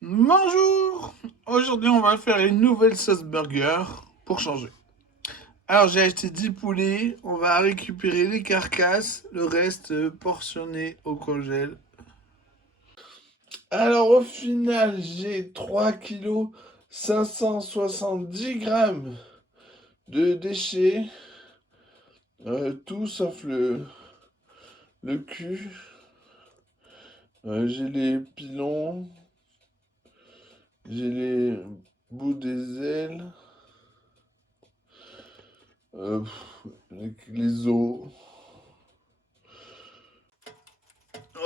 Bonjour! Aujourd'hui, on va faire une nouvelle sauce burger pour changer. Alors, j'ai acheté 10 poulets. On va récupérer les carcasses, le reste portionné au congèle. Alors, au final, j'ai 3 kg 570 g de déchets. Tout sauf le cul. J'ai les pilons. J'ai les bouts des ailes. Euh, les os.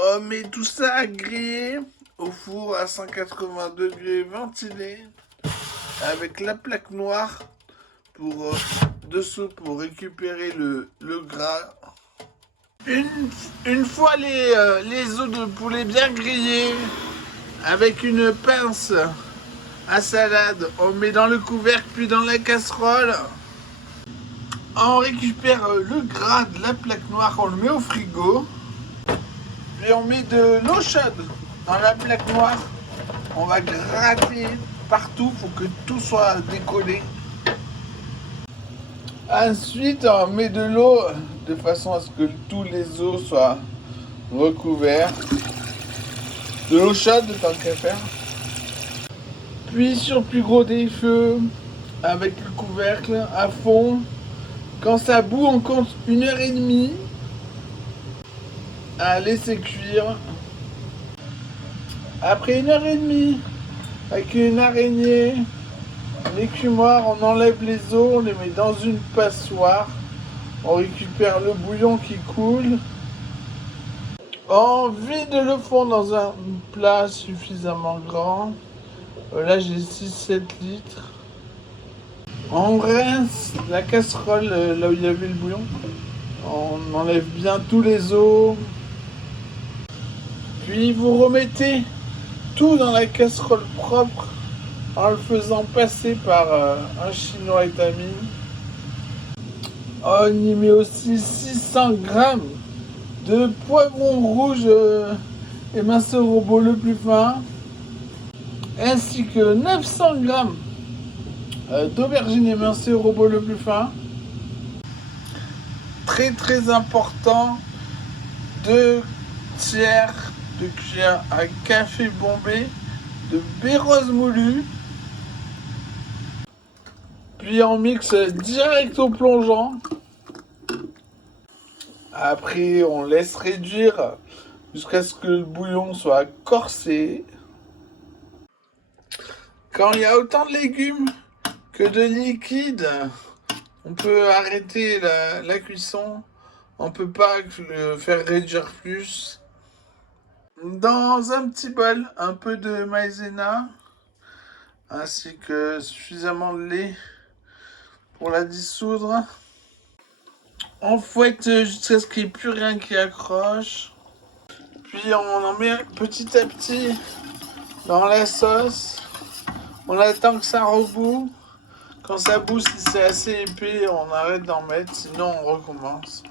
On met tout ça à griller au four à 180 degrés ventilé avec la plaque noire pour dessous pour récupérer le gras. Une fois les os de poulet bien grillés avec une pince à salade, on met dans le couvercle puis dans la casserole. On récupère le gras de la plaque noire, on le met au frigo. Puis on met de l'eau chaude dans la plaque noire. On va gratter partout pour que tout soit décollé. Ensuite, on met de l'eau de façon à ce que tous les os soient recouverts. De l'eau chaude, tant qu'à faire. Puis sur le plus gros des feux, avec le couvercle à fond. Quand ça bout, on compte 1 h 30 à laisser cuire. Après 1 h 30, avec une araignée, l'écumoire, on enlève les os, on les met dans une passoire. On récupère le bouillon qui coule. On vide le fond dans un plat suffisamment grand. Là, j'ai 6-7 litres. On rince la casserole là où il y avait le bouillon. On enlève bien tous les os. Puis vous remettez tout dans la casserole propre en le faisant passer par un chinois étamine. On y met aussi 600 grammes de poivron rouge émincé au robot le plus fin, ainsi que 900 grammes d'aubergines émincées au robot le plus fin. Très très important, 2 tiers de cuillère à café bombé de baie rose moulu. Puis on mixe direct au plongeant. Après, on laisse réduire jusqu'à ce que le bouillon soit corsé. Quand il y a autant de légumes que de liquide, on peut arrêter la cuisson. On peut pas le faire réduire plus. Dans un petit bol, un peu de maïzena ainsi que suffisamment de lait pour la dissoudre. On fouette jusqu'à ce qu'il n'y ait plus rien qui accroche. Puis on en met petit à petit dans la sauce. On attend que ça reboue. Quand ça bout, si c'est assez épais, on arrête d'en mettre, sinon on recommence.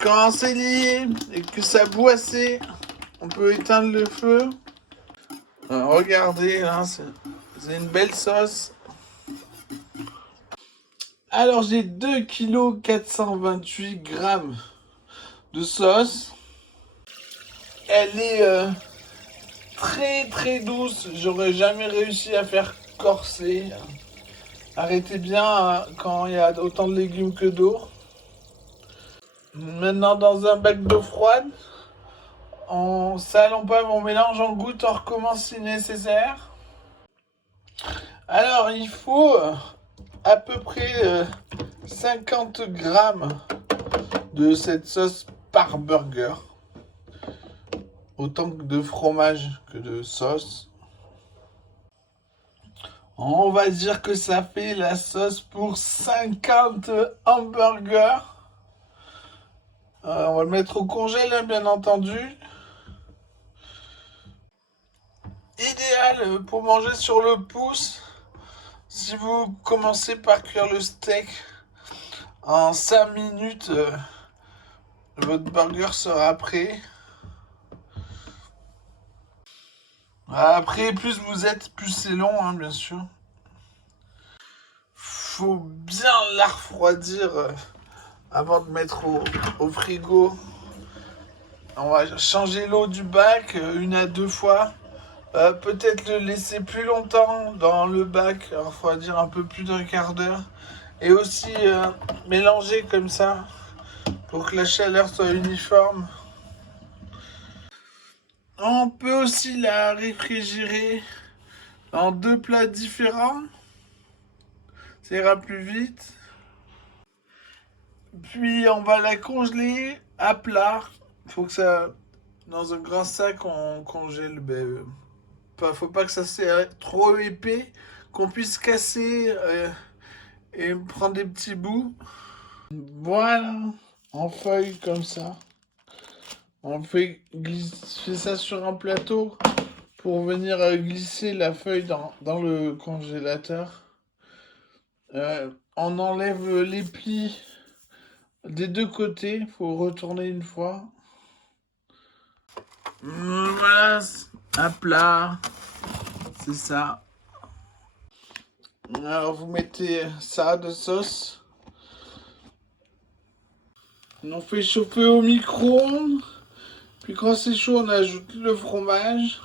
Quand c'est lié et que ça bout assez, on peut éteindre le feu. Regardez, hein, c'est une belle sauce. Alors j'ai 2 kg 428 g de sauce. Elle est très très douce. J'aurais jamais réussi à faire corser. Arrêtez bien hein, quand il y a autant de légumes que d'eau. Maintenant dans un bac d'eau froide, on sale, on poivre, on mélange, on goûte, on recommence si nécessaire. Alors il faut à peu près 50 grammes de cette sauce par burger. Autant de fromage que de sauce. On va dire que ça fait la sauce pour 50 hamburgers. On va le mettre au congèle, hein, bien entendu. Idéal pour manger sur le pouce. Si vous commencez par cuire le steak en 5 minutes, votre burger sera prêt. Après, plus vous êtes, plus c'est long, hein, bien sûr. Faut bien la refroidir avant de mettre au frigo. On va changer l'eau du bac 1 à 2 fois. Peut-être le laisser plus longtemps dans le bac, refroidir un peu plus d'1/4 d'heure. Et aussi mélanger comme ça pour que la chaleur soit uniforme. On peut aussi la réfrigérer en 2 plats différents. Ça ira plus vite. Puis on va la congeler à plat. Faut que ça. Dans un grand sac, on congèle. Faut pas que ça soit trop épais. Qu'on puisse casser et prendre des petits bouts. Voilà. En feuille comme ça. On fait glisser ça sur un plateau pour venir glisser la feuille dans le congélateur. On enlève les plis des 2 côtés. Faut retourner une fois. Voilà, à plat. C'est ça. Alors vous mettez ça de sauce. On fait chauffer au micro-ondes. Puis quand c'est chaud, on ajoute le fromage.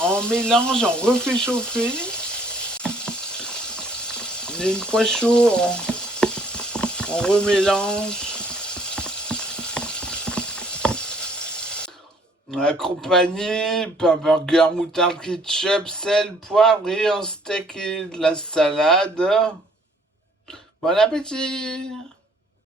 On mélange, on refait chauffer. Et une fois chaud, on remélange. Accompagné par burger, moutarde, ketchup, sel, poivre et un steak et de la salade. Bon appétit!